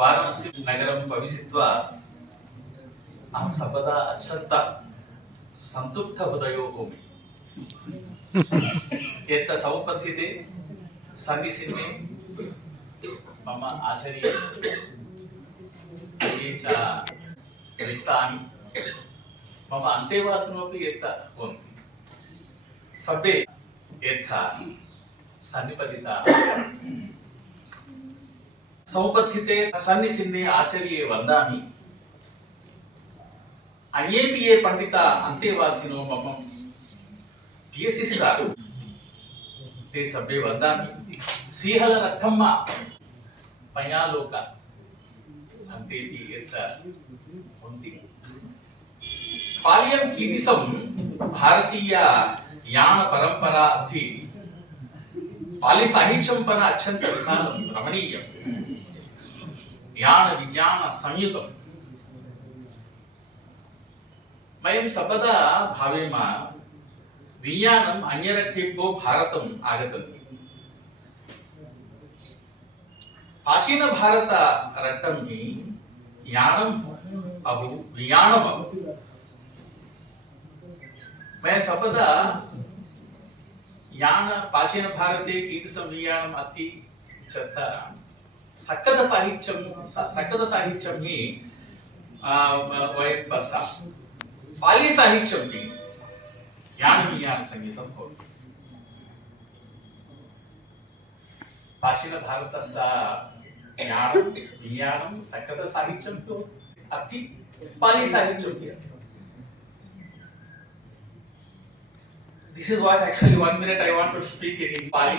वाराणसी नगरं प्रविशित्वा अहं सर्वदा अत्यन्त सन्तुष्टहृदयो भवामि। यत् समुपस्थिते सन्निसिन्ने मम आचार्ये ये च रिक्तानि मम अन्तेवासिनोऽपि यत् भवन्ति सर्वे यथा सन्निपतिताः समुपस्थिते सन्निसिन्ने आचार्ये वन्दामि। अन्येपि ये पंडिता अन्तेवासिनो मम प्रियशिष्याः ते सर्वे वदामि। श्रीहल रथम्म पयालोक अन्तेपि यत् भवन्ति। पाल्यं कीदृशं भारतीय यान परंपरा अस्ति। पाली साहित्यं पन अत्यन्त विशालं रमणीयं ज्ञान विज्ञान संयुतं। वयं सर्वदा भावेम विज्ञानम् अन्यरक्षेभ्यो भारतम् आगतन्ति। प्राचीन भारत रट्टं हि ज्ञानम् अभु विज्ञानम् अभु। वयं सर्वदा ज्ञान प्राचीन भारते कीदृशं विज्ञानम् अस्ति चेत् सकद साहित्यं हि वयं पश्यामः। पाली साहित्यं हि ज्ञान विज्ञान संगीतं भवति। प्राचीन भारतस्य ज्ञानं विज्ञानं सकद साहित्यं अस्ति, पाली साहित्यं हि अस्ति। This is what actually 1 minute I want to speak in Pali.